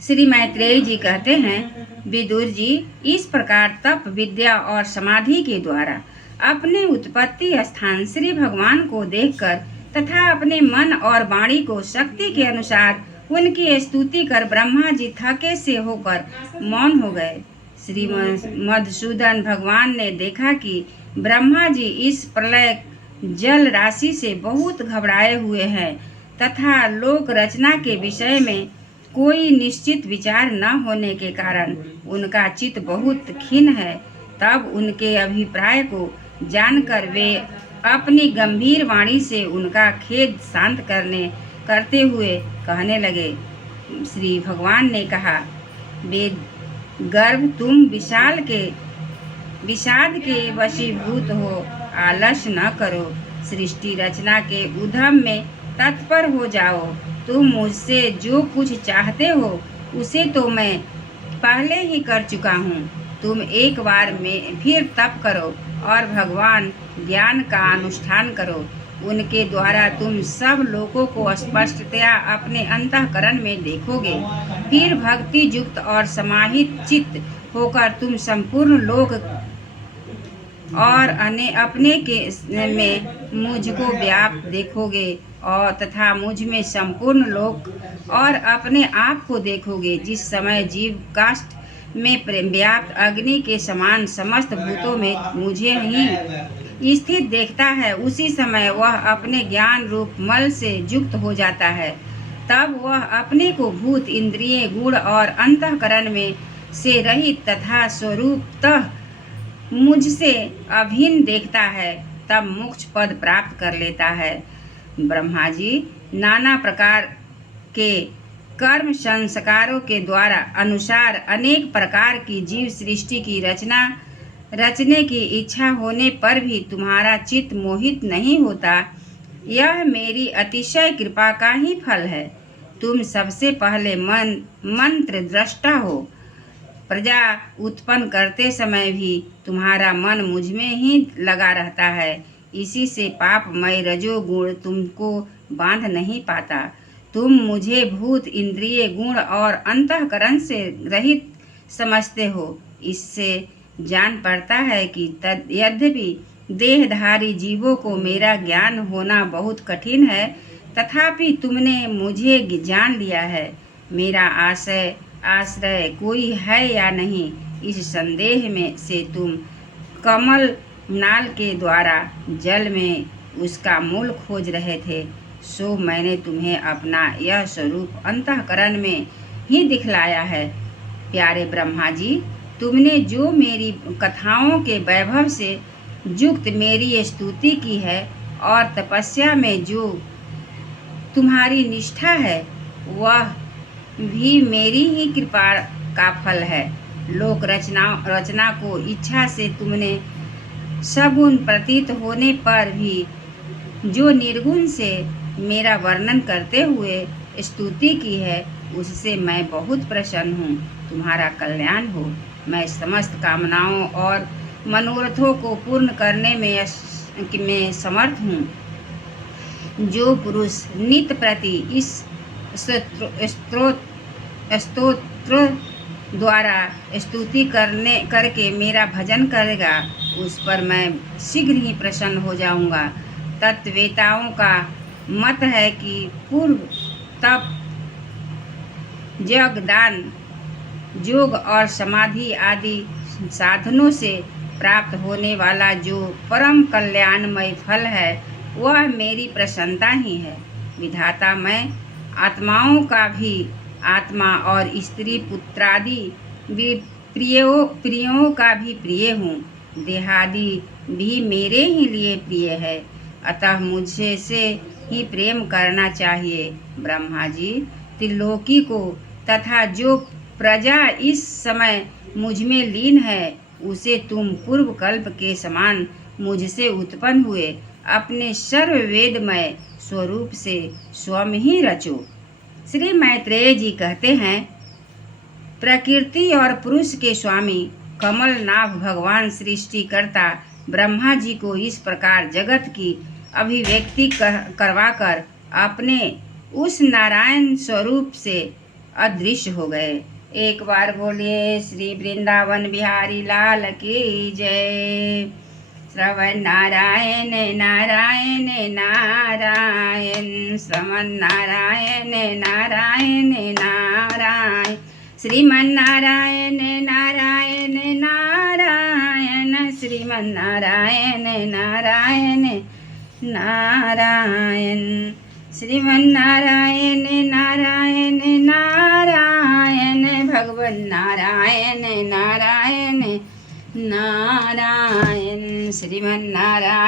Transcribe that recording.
श्री मैत्रेय जी कहते हैं, विदुर जी, इस प्रकार तप, विद्या और समाधि के द्वारा अपने उत्पत्ति स्थान श्री भगवान को देखकर तथा अपने मन और वाणी को शक्ति के अनुसार उनकी स्तुति कर ब्रह्मा जी थके से होकर मौन हो गए। श्री मधुसूदन भगवान ने देखा कि ब्रह्मा जी इस प्रलय जल राशि से बहुत घबराए हुए हैं तथा लोक रचना के विषय में कोई निश्चित विचार न होने के कारण उनका चित्त बहुत खिन्न है। तब उनके अभिप्राय को जानकर वे अपनी गंभीर वाणी से उनका खेद शांत करते हुए कहने लगे। श्री भगवान ने कहा, वेद गर्भ, तुम विषाद के वशीभूत हो, आलस्य न करो, सृष्टि रचना के उद्यम में तत्पर हो जाओ। तुम मुझसे जो कुछ चाहते हो उसे तो मैं पहले ही कर चुका हूँ। तुम एक बार में फिर तप करो और भगवान ज्ञान का अनुष्ठान करो। उनके द्वारा तुम सब लोगों को स्पष्टतया अपने अंतःकरण में देखोगे। फिर भक्ति युक्त और समाहित चित्त होकर तुम संपूर्ण लोक और अपने के में मुझको व्याप्त देखोगे और तथा मुझ में संपूर्ण लोक और अपने आप को देखोगे। जिस समय जीव काष्ठ में व्याप्त अग्नि के समान समस्त भूतों में मुझे ही स्थित देखता है, उसी समय वह अपने ज्ञान रूप मल से युक्त हो जाता है। तब वह अपने को भूत, इंद्रिय, गुण और अंतःकरण में से रहित तथा स्वरूपतः मुझसे अभिन्न देखता है। तब मोक्ष पद प्राप्त कर लेता है। ब्रह्मा जी नाना प्रकार के कर्म संस्कारों के द्वारा अनुसार अनेक प्रकार की जीव सृष्टि की रचने की इच्छा होने पर भी तुम्हारा चित्त मोहित नहीं होता, यह मेरी अतिशय कृपा का ही फल है। तुम सबसे पहले मंत्र दृष्टा हो। प्रजा उत्पन्न करते समय भी तुम्हारा मन मुझ में ही लगा रहता है। इसी से पापमय रजोगुण तुमको बांध नहीं पाता। तुम मुझे भूत, इंद्रिय, गुण और अंतःकरण से रहित समझते हो। इससे जान पड़ता है कि यद्यपि देहधारी जीवों को मेरा ज्ञान होना बहुत कठिन है, तथापि तुमने मुझे जान लिया है। मेरा आश्रय कोई है या नहीं, इस संदेह में से तुम कमल नाल के द्वारा जल में उसका मूल खोज रहे थे, सो मैंने तुम्हें अपना यह स्वरूप अंतःकरण में ही दिखलाया है। प्यारे ब्रह्मा जी, तुमने जो मेरी कथाओं के वैभव से युक्त मेरी स्तुति की है और तपस्या में जो तुम्हारी निष्ठा है, वह भी मेरी ही कृपा का फल है। लोक रचना को इच्छा से तुमने सगुण प्रतीत होने पर भी जो निर्गुण से मेरा वर्णन करते हुए स्तुति की है, उससे मैं बहुत प्रसन्न हूँ। तुम्हारा कल्याण हो। मैं समस्त कामनाओं और मनोरथों को पूर्ण करने में समर्थ हूँ। जो पुरुष नित्य प्रति इस स्तोत्र द्वारा स्तुति करके मेरा भजन करेगा, उस पर मैं शीघ्र ही प्रसन्न हो जाऊंगा। तत्वेताओं का मत है कि पूर्व तप, यज्ञ, दान, योग और समाधि आदि साधनों से प्राप्त होने वाला जो परम कल्याणमय फल है, वह मेरी प्रसन्नता ही है। विधाता, मैं आत्माओं का भी आत्मा और स्त्री पुत्रादि प्रियों का भी प्रिय हूँ। देहादि भी मेरे ही लिए प्रिय है, अतः मुझसे से ही प्रेम करना चाहिए। ब्रह्मा जी, त्रिलोकी को तथा जो प्रजा इस समय मुझ में लीन है, उसे तुम पूर्व कल्प के समान मुझसे उत्पन्न हुए अपने सर्ववेदमय स्वरूप से स्वयं ही रचो। श्री मैत्रेय जी कहते हैं, प्रकृति और पुरुष के स्वामी कमलनाभ भगवान सृष्टिकर्ता ब्रह्मा जी को इस प्रकार जगत की अभिव्यक्ति करवाकर अपने उस नारायण स्वरूप से अदृश्य हो गए। एक बार बोलिए श्री वृंदावन बिहारी लाल की जय। श्रवण नारायण नारायण नारायण, श्रवण नारायण नारायण नारायण, श्रीमन नारायण नारायण नारायण, श्रीमन नारायण नारायण नारायण, श्रीमन नारायण नारायण नारायण, भगवन नारायण नारायण नारायण, श्रीमन नारायण।